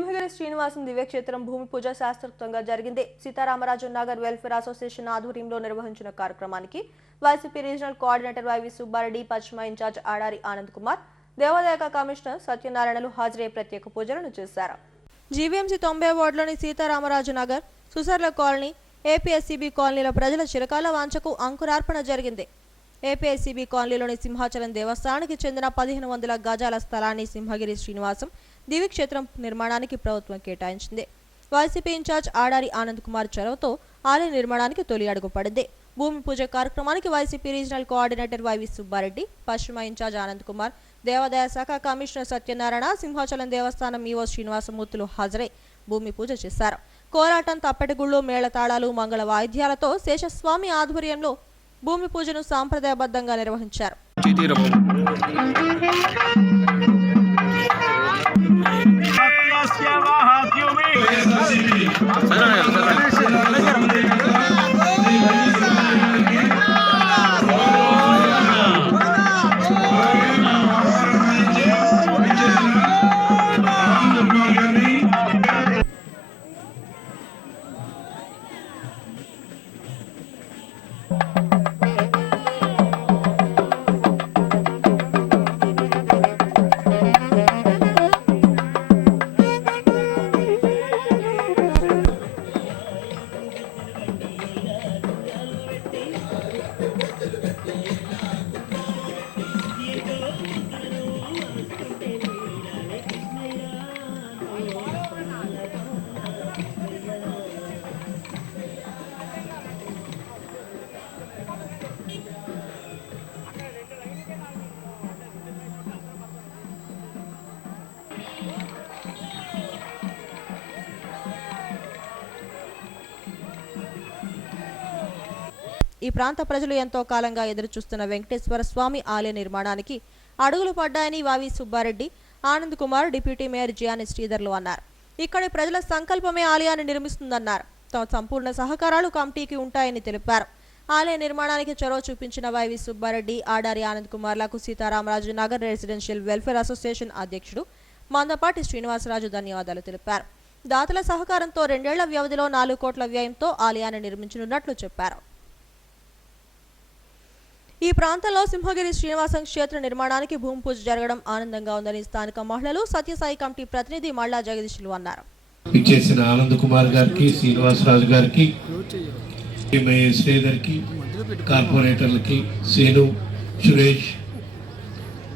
సింహగిరి శ్రీనివాసం దివ్యక్షేత్రం భూమి పూజ శాస్త్రోక్తంగా జరిగింది. సీతారామరాజు నగర్ వెల్ఫేర్ అసోసియేషన్ ఆధ్వర్యంలో నిర్వహించిన కార్యక్రమానికి YCP regional coordinator YV Subba Reddy, పశ్చిమ ఇన్ఛార్జ్ ఆడారి ఆనంద్ కుమార్, దేవాదాయ కమిషనర్ సత్యనారాయణలు హాజరై ప్రత్యేక పూజలను చేశారు. జీవీఎంసీ 90 వార్డులోని సీతారామరాజు నగర్, సుసర్ల కాలనీ, ఏపీఎస్సీబీ కాలనీల ప్రజల చిరకాల వాంఛకు అంకురార్పణ జరిగింది. ఏపీఎస్సీబీ కాలనీలోని సింహాచలం దేవస్థానానికి చెందిన 1500 గజాల స్థలాన్ని సింహగిరి శ్రీనివాసం దివ్యక్షేత్రం నిర్మాణానికి ప్రభుత్వం కేటాయించింది. వైసీపీ ఇన్ఛార్జ్ ఆడారి ఆనంద్ కుమార్ చొరవతో ఆలయ నిర్మాణానికి తొలి అడుగు పడింది. భూమి పూజ కార్యక్రమానికి YCP regional coordinator YV Subba Reddy, పశ్చిమ ఇన్ఛార్జ్ ఆనంద్ కుమార్, దేవాదాయ శాఖ కమిషనర్ సత్యనారాయణ, సింహాచలం దేవస్థానం ఈవో శ్రీనివాసమూర్తులు హాజరై భూమి పూజ చేశారు. కోలాటం, తప్పెటగుళ్ళు, మేళతాళాలు, మంగళ వాయిద్యాలతో శేషస్వామి ఆధ్వర్యంలో భూమి పూజను సాంప్రదాయబద్ధంగా నిర్వహించారు. ఈ ప్రాంత ప్రజలు ఎంతో కాలంగా ఎదురుచూస్తున్న వెంకటేశ్వర స్వామి ఆలయ నిర్మాణానికి అడుగులు పడ్డాయని వైవి సుబ్బారెడ్డి, ఆనంద్ కుమార్, డిప్యూటీ మేయర్ జియాని శ్రీధర్లు అన్నారు. ఇక్కడి ప్రజల సంకల్పమే ఆలయాన్ని నిర్మిస్తుందన్నారు. తమ సంపూర్ణ సహకారాలు కమిటీకి ఉంటాయని తెలిపారు. ఆలయ నిర్మాణానికి చొరవ చూపించిన వైవి సుబ్బారెడ్డి, ఆడారి ఆనంద్ కుమార్లకు Sitaramaraju Nagar residential welfare association అధ్యక్షుడు మందపాటి శ్రీనివాసరాజు ధన్యవాదాలు తెలిపారు. దాతల సహకారంతో 2 ఏళ్ల వ్యవధిలో 4 కోట్ల వ్యయంతో ఆలయాన్ని నిర్మించనున్నట్లు చెప్పారు. ఈ ప్రాంతంలో సింహగిరి శ్రీనివాసం క్షేత్ర నిర్మాణానికి భూమి పూజ జరగడం ఆనందంగా ఉందని స్థానిక మహిళలు, సత్యసాయి కమిటీ ప్రతినిధి మల్లా జగదీశ్లు అన్నారు. ఇచ్చేసిన ఆనంద్ కుమార్ గారికి, శ్రీనివాసరాజు గారికి, శ్రీధర్కి, కార్పొరేటర్లకి, సేను, సురేష్,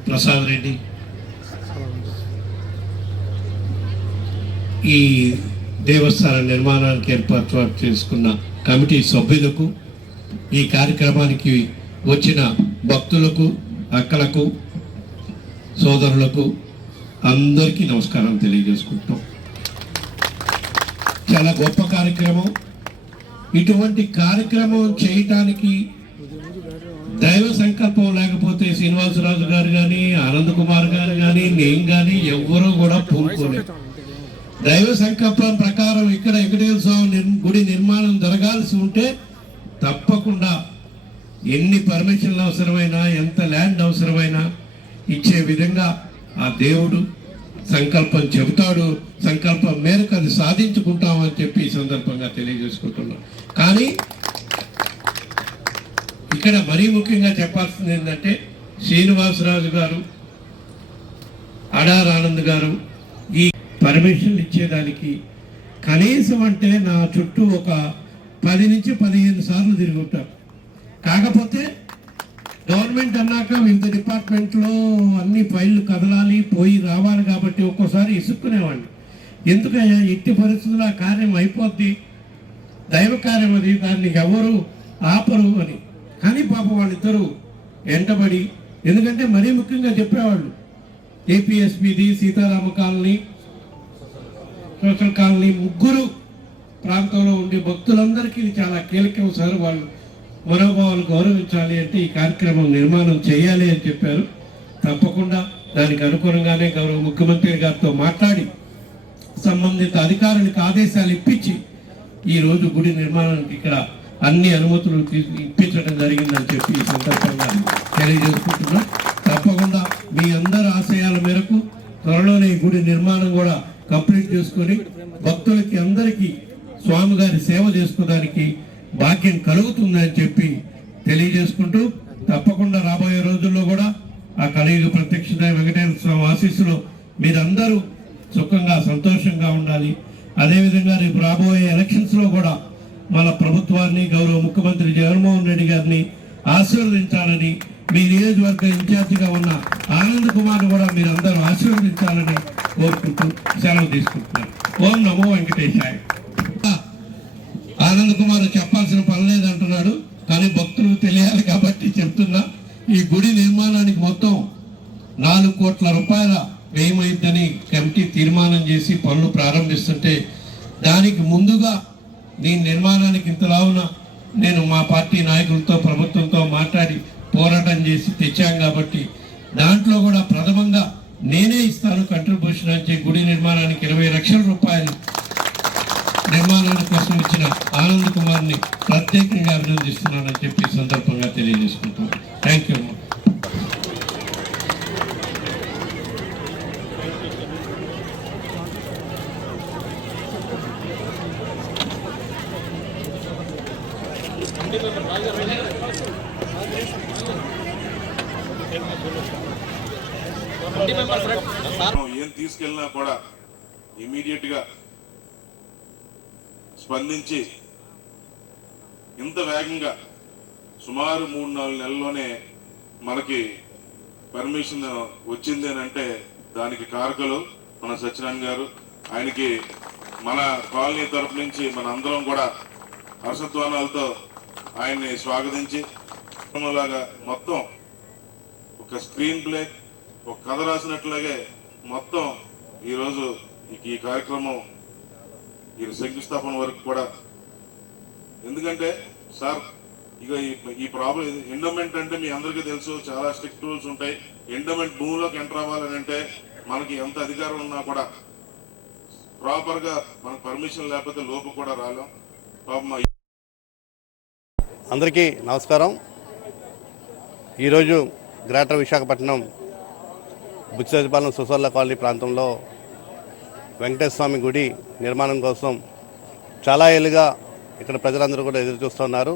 ప్రసాద్ రెడ్డి, ఈ దేవస్థాన నిర్మాణానికి ఏర్పాటు చేసుకున్న కమిటీ సభ్యులకు, ఈ కార్యక్రమానికి వచ్చిన భక్తులకు, అక్కలకు, సోదరులకు అందరికీ నమస్కారం తెలియజేసుకుంటాం. చాలా గొప్ప కార్యక్రమం. ఇటువంటి కార్యక్రమం చేయటానికి దైవ సంకల్పం లేకపోతే శ్రీనివాసరాజు గారు కానీ, ఆనంద్ కుమార్ గారు కానీ, నేను కానీ ఎవ్వరూ కూడా పూనుకోలేదు. దైవ సంకల్పం ప్రకారం ఇక్కడ వెంకటేశ్వర స్వామి గుడి నిర్మాణం జరగాల్సి ఉంటే తప్పకుండా ఎన్ని పర్మిషన్లు అవసరమైనా, ఎంత ల్యాండ్ అవసరమైనా ఇచ్చే విధంగా ఆ దేవుడు సంకల్పం చెబుతాడు. సంకల్పం మేరకు అది సాధించుకుంటామని చెప్పి ఈ సందర్భంగా తెలియజేసుకుంటున్నాం. కానీ ఇక్కడ మరీ ముఖ్యంగా చెప్పాల్సింది ఏంటంటే, శ్రీనివాసరాజు గారు, అడార్ ఆనంద్ గారు ఈ పర్మిషన్లు ఇచ్చేదానికి కనీసం అంటే నా చుట్టూ ఒక 10 నుంచి 15 సార్లు తిరుగుతారు. కాకపోతే గవర్నమెంట్ అన్నాక వివిధ డిపార్ట్మెంట్లో అన్ని ఫైళ్ళు కదలాలి, పోయి రావాలి కాబట్టి ఒక్కోసారి ఇసుక్కునేవాడిని. ఎందుకయ్యా ఎట్టి పరిస్థితుల్లో ఆ కార్యం అయిపోద్ది, దైవ కార్యం అది, దాన్ని ఎవరు ఆపరు అని. కానీ పాప వాళ్ళిద్దరూ వెంటబడి, ఎందుకంటే మరీ ముఖ్యంగా చెప్పేవాళ్ళు ఏపీఎస్బీది, సీతారామ కాలనీ, సోషల్ కాలనీ, ముగ్గురు ప్రాంతంలో ఉండే భక్తులందరికీ ఇది చాలా కీలకం సార్, వాళ్ళు మనోభావాలు గౌరవించాలి అంటే ఈ కార్యక్రమం నిర్మాణం చేయాలి అని చెప్పారు. తప్పకుండా దానికి అనుగుణంగానే గౌరవ ముఖ్యమంత్రి గారితో మాట్లాడి సంబంధిత అధికారులకు ఆదేశాలు ఇప్పించి ఈరోజు గుడి నిర్మాణానికి ఇక్కడ అన్ని అనుమతులు ఇప్పించడం జరిగిందని చెప్పి ఈ సందర్భంగా తెలియజేసుకుంటున్నాం. తప్పకుండా మీ అందరి ఆశయాల మేరకు త్వరలోనే ఈ గుడి నిర్మాణం కూడా కంప్లీట్ చేసుకొని భక్తులకి అందరికీ స్వామివారి సేవ చేసుకోవడానికి భాగ్యం కలుగుతుందని చెప్పి తెలియజేసుకుంటూ, తప్పకుండా రాబోయే రోజుల్లో కూడా ఆ కలియుగ ప్రత్యక్ష వెంకటేశ్వర స్వామి ఆశీస్సులో మీరందరూ సుఖంగా సంతోషంగా ఉండాలి. అదేవిధంగా రేపు రాబోయే ఎలక్షన్స్లో కూడా మన ప్రభుత్వాన్ని, గౌరవ ముఖ్యమంత్రి జగన్మోహన్ రెడ్డి గారిని ఆశీర్వదించాలని, మీ నియోజకవర్గ ఇన్ఛార్జిగా ఉన్న ఆనంద్ కుమార్ కూడా మీరందరూ ఆశీర్వదించాలని కోరుకుంటూ సెలవు తీసుకుంటున్నారు. ఓం నమో వెంకటేశాయ. ఆనంద్ కుమార్ చెప్పాల్సిన పని లేదంటున్నాడు, కానీ భక్తులు తెలియాలి కాబట్టి చెప్తున్నా. ఈ గుడి నిర్మాణానికి మొత్తం 4 కోట్ల రూపాయల వ్యయమైందని కమిటీ తీర్మానం చేసి పనులు ప్రారంభిస్తుంటే, దానికి ముందుగా దీని నిర్మాణానికి ఇంతలావున నేను మా పార్టీ నాయకులతో ప్రభుత్వంతో మాట్లాడి పోరాటం చేసి తెచ్చాం కాబట్టి దాంట్లో కూడా ప్రథమంగా నేనే ఇస్తాను కంట్రిబ్యూషన్ అని చెప్పి గుడి నిర్మాణానికి 20 లక్షల రూపాయలు నిర్మాణానికి కోసం ఇచ్చిన ఆనంద్ కుమార్ని ప్రత్యేకంగా అభినందిస్తున్నానని చెప్పి సందర్భంగా తెలియజేసుకుంటున్నాను. Thank you. ఏం తీసుకెళ్ళినా కూడా ఇమీడియట్ గా స్పందించి ఇంత వేగంగా సుమారు 3-4 నెలల్లోనే మనకి పర్మిషన్ వచ్చింది అని అంటే దానికి కారకులు మన సత్యనారాయణ గారు. ఆయనకి మన కాలనీ తరపు నుంచి మన అందరం కూడా హర్షధ్వానాలతో ఆయన్ని స్వాగతించి లాగా మొత్తం ఒక స్క్రీన్ ప్లే, ఒక కథ రాసినట్లాగే మొత్తం ఈరోజు ఈ కార్యక్రమం ఈ శంకుస్థాపన వరకు కూడా. ఎందుకంటే సార్ ఇక ఈ ప్రాబ్లం ఎండోమెంట్ అంటే మీ అందరికీ తెలుసు, చాలా స్ట్రిక్ట్ రూల్స్ ఉంటాయి. ఎండోమెంట్ భూమిలోకి ఎంటర్ అవ్వాలని అంటే మనకి ఎంత అధికారం ఉన్నా కూడా ప్రాపర్ గా మనకు పర్మిషన్ లేకపోతే లోపు కూడా రాలేం. పాపం. అందరికీ నమస్కారం. ఈరోజు గ్రేటర్ విశాఖపట్నం బుచ్చిరెడ్డిపాలెం సుసర్ల కాలనీ ప్రాంతంలో వెంకటేశ్వర స్వామి గుడి నిర్మాణం కోసం చాలా ఏళ్ళుగా ఇక్కడ ప్రజలందరూ కూడా ఎదురు చూస్తున్నారు.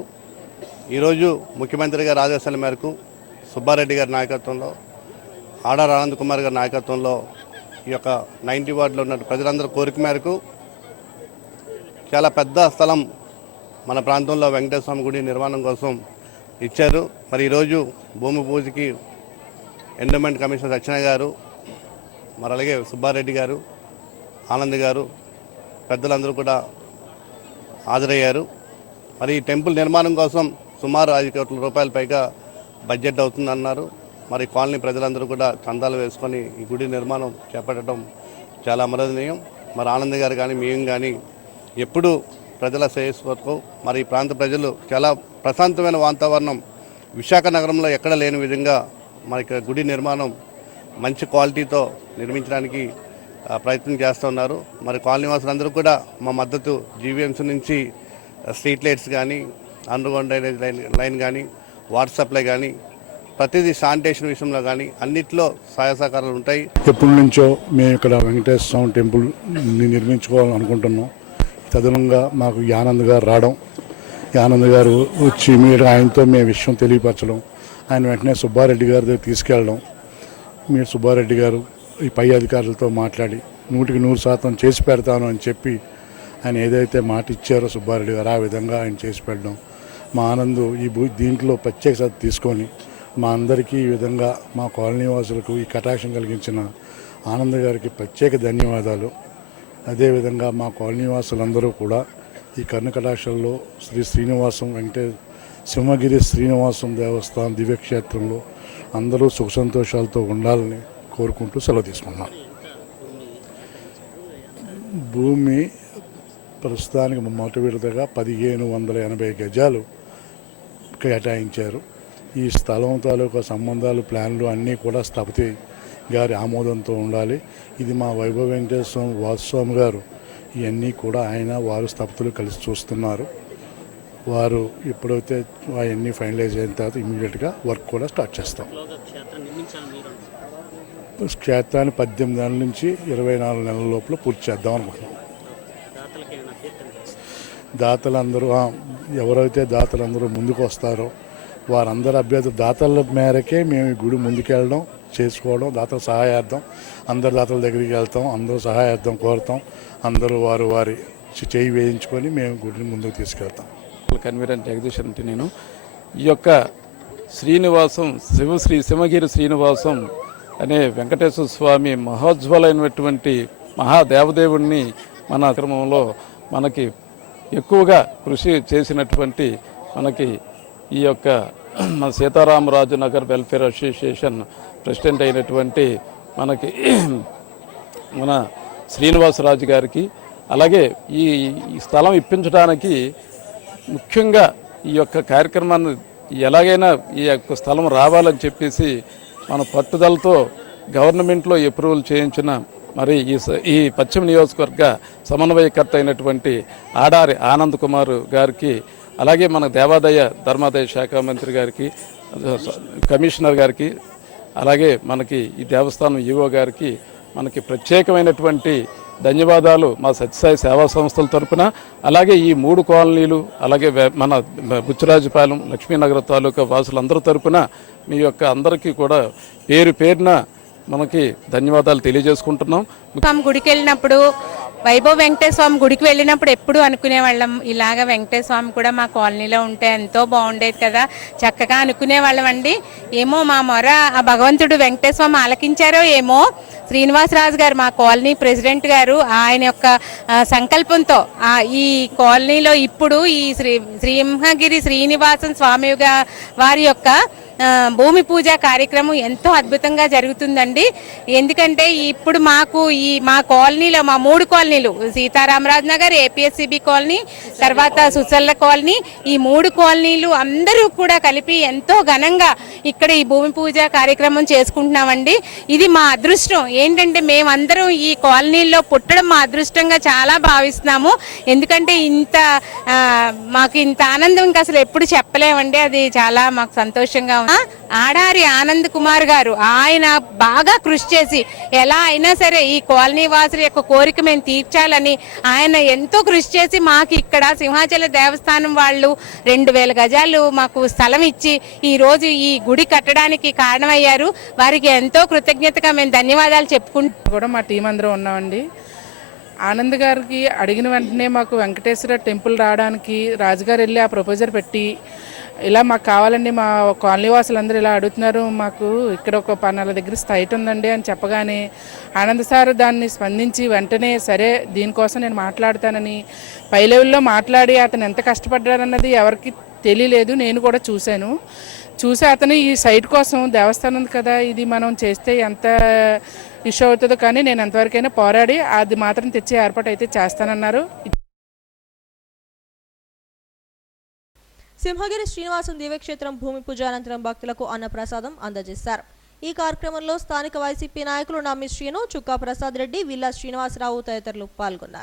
ఈరోజు ముఖ్యమంత్రి గారి ఆదేశాల మేరకు సుబ్బారెడ్డి గారి నాయకత్వంలో, ఆడార్ ఆనంద్ కుమార్ గారి నాయకత్వంలో ఈ యొక్క 90 వార్డులో ఉన్న ప్రజలందరూ కోరిక మేరకు చాలా పెద్ద స్థలం మన ప్రాంతంలో వెంకటేశ్వర స్వామి గుడి నిర్మాణం కోసం ఇచ్చారు. మరి ఈరోజు భూమి పూజకి ఎండోమెంట్ కమిషనర్ సత్యనారాయణ గారు, మరి అలాగే సుబ్బారెడ్డి గారు, ఆనంద్ గారు, పెద్దలందరూ కూడా హాజరయ్యారు. మరి ఈ టెంపుల్ నిర్మాణం కోసం సుమారు 5 కోట్ల రూపాయల పైగా బడ్జెట్ అవుతుందన్నారు. మరి కాలనీ ప్రజలందరూ కూడా చందాలు వేసుకొని ఈ గుడి నిర్మాణం చేపట్టడం చాలా అమరణీయం. మరి ఆనంద్ గారు కానీ మేము కానీ ఎప్పుడు ప్రజల శ్రేయస్సు కొరకు, మరి ఈ ప్రాంత ప్రజలు చాలా ప్రశాంతమైన వాతావరణం విశాఖ నగరంలో ఎక్కడ లేని విధంగా మనకి గుడి నిర్మాణం మంచి క్వాలిటీతో నిర్మించడానికి ప్రయత్నం చేస్తున్నారు. మరి కాలనీ వాసులందరూ కూడా మా మద్దతు జీవీఎంసీ నుంచి స్ట్రీట్ లైట్స్ కానీ, అండర్గ్రౌండ్ డ్రైనేజ్ లైన్ కానీ, వాటర్ సప్లై కానీ, ప్రతిదీ శానిటేషన్ విషయంలో కానీ అన్నిట్లో సహాయ సహకారాలు ఉంటాయి. ఎప్పటి నుంచో మేము ఇక్కడ వెంకటేశ్వర స్వామి టెంపుల్ నిర్మించుకోవాలని అనుకుంటున్నాం. తదనంగా మాకు ఆనంద్ గారు రావడం, ఆనంద్ గారు వచ్చి ఇమీడియట్గా ఆయనతో మేము విషయం తెలియపరచడం, ఆయన వెంటనే సుబ్బారెడ్డి గారి దగ్గర తీసుకెళ్ళడం, మీరు సుబ్బారెడ్డి గారు ఈ పై అధికారులతో మాట్లాడి 100% చేసి పెడతాను అని చెప్పి ఆయన ఏదైతే మాట ఇచ్చారో సుబ్బారెడ్డి గారు ఆ విధంగా ఆయన చేసి పెట్టడం, మా ఆనంద్ దీంట్లో ప్రత్యేక శ్రద్ధ తీసుకొని మా అందరికీ ఈ విధంగా మా కాలనీ వాసులకు ఈ కటాక్షం కలిగించిన ఆనంద్ గారికి ప్రత్యేక ధన్యవాదాలు. అదేవిధంగా మా కాలనీ వాసులందరూ కూడా ఈ కర్ణకటాక్షంలో శ్రీ శ్రీనివాసం సింహగిరి శ్రీనివాసం దేవస్థానం దివ్యక్షేత్రంలో అందరూ సుఖ సంతోషాలతో ఉండాలని కోరుకుంటూ సెలవు తీసుకున్నాను. భూమి ప్రస్తుతానికి మొదటి విడతగా 1580 గజాలు కేటాయించారు. ఈ స్థలం తాలూకా సంబంధాలు, ప్లాన్లు అన్నీ కూడా స్థపతి గారి ఆమోదంతో ఉండాలి. ఇది మా వైభవ వెంకటేశ్వర వాసుస్వామి గారు ఇవన్నీ కూడా వారు స్థపతులు కలిసి చూస్తున్నారు. వారు ఎప్పుడైతే అవన్నీ ఫైనలైజ్ అయిన తర్వాత ఇమీడియట్గా వర్క్ కూడా స్టార్ట్ చేస్తాం. క్షేత్రాన్ని 18 నెలల నుంచి 24 నెలల లోపల పూర్తి చేద్దాం అనుకుంటున్నాం. దాతలందరూ ఎవరైతే దాతలందరూ ముందుకు వస్తారో వారందరూ అభ్యర్థి దాతల మేరకే మేము ఈ గుడి ముందుకెళ్ళడం చేసుకోవడం, దాతల సహాయార్థం అందరు దాతల దగ్గరికి వెళ్తాం, అందరూ సహాయార్థం కోరుతాం, అందరూ వారి చేయి వేయించుకొని మేము గుడిని ముందుకు తీసుకెళ్తాం. కన్వీనర్ జగదీష్ అంటే నేను ఈ యొక్క శ్రీనివాసం శ్రీ సింహగిరి శ్రీనివాసం అనే వెంకటేశ్వర స్వామి మహోజ్వలైనటువంటి మహాదేవదేవుణ్ణి మన క్రమంలో మనకి ఎక్కువగా కృషి చేసినటువంటి మనకి ఈ యొక్క మన Sitaramaraju Nagar welfare association president అయినటువంటి మనకి మన శ్రీనివాసరాజు గారికి, అలాగే ఈ స్థలం ఇప్పించడానికి ముఖ్యంగా ఈ యొక్క కార్యక్రమాన్ని ఎలాగైనా ఈ యొక్క స్థలం రావాలని చెప్పేసి మన పట్టుదలతో గవర్నమెంట్లో అప్రూవల్ చేయించిన మరి ఈ పశ్చిమ నియోజకవర్గ సమన్వయకర్త అయినటువంటి ఆడారి ఆనంద్ కుమార్ గారికి, అలాగే మన దేవాదాయ ధర్మాదాయ శాఖ మంత్రి గారికి, కమిషనర్ గారికి, అలాగే మనకి ఈ దేవస్థానం ఈవో గారికి మనకి ప్రత్యేకమైనటువంటి ధన్యవాదాలు మా సత్యసాయి సేవా సంస్థల తరపున, అలాగే ఈ 3 కాలనీలు, అలాగే మన బుచ్చిరాజుపాలెం లక్ష్మీనగర్ తాలూకా వాసులందరి తరపున మీ యొక్క అందరికీ కూడా పేరు పేరున మనకి ధన్యవాదాలు తెలియజేసుకుంటున్నాం. గుడికి వెళ్ళినప్పుడు వైభవ్ వెంకటేశ్వర స్వామి గుడికి వెళ్ళినప్పుడు ఎప్పుడు అనుకునేవాళ్ళం, ఇలాగ వెంకటేశ్వర స్వామి కూడా మా కాలనీలో ఉంటే ఎంతో బాగుండేది కదా, చక్కగా అనుకునేవాళ్ళం అండి. ఏమో మా మొర ఆ భగవంతుడు వెంకటేశ్వర స్వామి ఆలకించారో ఏమో, శ్రీనివాసరాజు గారు మా కాలనీ ప్రెసిడెంట్ గారు ఆయన యొక్క సంకల్పంతో ఈ కాలనీలో ఇప్పుడు ఈ సింహగిరి శ్రీనివాసం స్వామి వారి యొక్క భూమి పూజ కార్యక్రమం ఎంతో అద్భుతంగా జరుగుతుందండి. ఎందుకంటే ఇప్పుడు మాకు మా కాలనీలో మా 3 కాలనీలు సీతారామరాజు నగర్, ఏపీఎస్సిబి కాలనీ, తర్వాత సుసల్ల కాలనీ, ఈ 3 కాలనీలు అందరూ కూడా కలిపి ఎంతో ఘనంగా ఇక్కడ ఈ భూమి పూజ కార్యక్రమం చేసుకుంటున్నామండి. ఇది మా అదృష్టం. ఏంటంటే మేమందరం ఈ కాలనీలో పుట్టడం మా అదృష్టంగా చాలా భావిస్తున్నాము. ఎందుకంటే మాకు ఇంత ఆనందం ఇంకా అసలు ఎప్పుడు చెప్పలేమండి. అది చాలా మాకు సంతోషంగా ఉంది. ఆడారి ఆనంద్ కుమార్ గారు ఆయన బాగా కృషి చేసి ఎలా అయినా సరే ఈ కాలనీ వాసుల యొక్క కోరిక మేము తీర్చాలని ఆయన ఎంతో కృషి చేసి మాకు ఇక్కడ సింహాచల దేవస్థానం వాళ్ళు 2000 గజాలు మాకు స్థలం ఇచ్చి ఈ రోజు ఈ గుడి కట్టడానికి కారణమయ్యారు. వారికి ఎంతో కృతజ్ఞతగా మేము ధన్యవాదాలు చెప్పుకుంటూ కూడా మా టీం అందరూ ఉన్నామండి. ఆనంద్ గారికి అడిగిన వెంటనే మాకు వెంకటేశ్వర టెంపుల్ రావడానికి రాజుగారు వెళ్ళి ఆ ప్రపోజల్ పెట్టి ఇలా మాకు కావాలండి, మా కాలనీ వాసులందరూ ఇలా అడుగుతున్నారు, మాకు ఇక్కడ ఒక 12 దగ్గర సైట్ ఉందండి అని చెప్పగానే ఆనంద్ సార్ దాన్ని స్పందించి వెంటనే సరే దీనికోసం నేను మాట్లాడతానని పై లెవెల్లో మాట్లాడి అతను ఎంత కష్టపడ్డారన్నది ఎవరికి తెలియలేదు. నేను కూడా చూసి అతను ఈ సైట్ కోసం దేవస్థానం కదా ఇది మనం చేస్తే ఎంత ఇష్యూ అవుతుందో కానీ నేను ఎంతవరకైనా పోరాడి అది మాత్రం తెచ్చే ఏర్పాటు అయితే చేస్తానన్నారు. సింహగిరి శ్రీనివాసం దివ్యక్షేత్రం భూమి పూజ అనంతరం భక్తులకు అన్నప్రసాదం అందజేశారు. ఈ కార్యక్రమంలో స్థానిక వైసీపీ నాయకులు నమ్మి శ్రీను, చుక్కా ప్రసాద్ రెడ్డి, విల్లా శ్రీనివాసరావు తదితరులు పాల్గొన్నారు.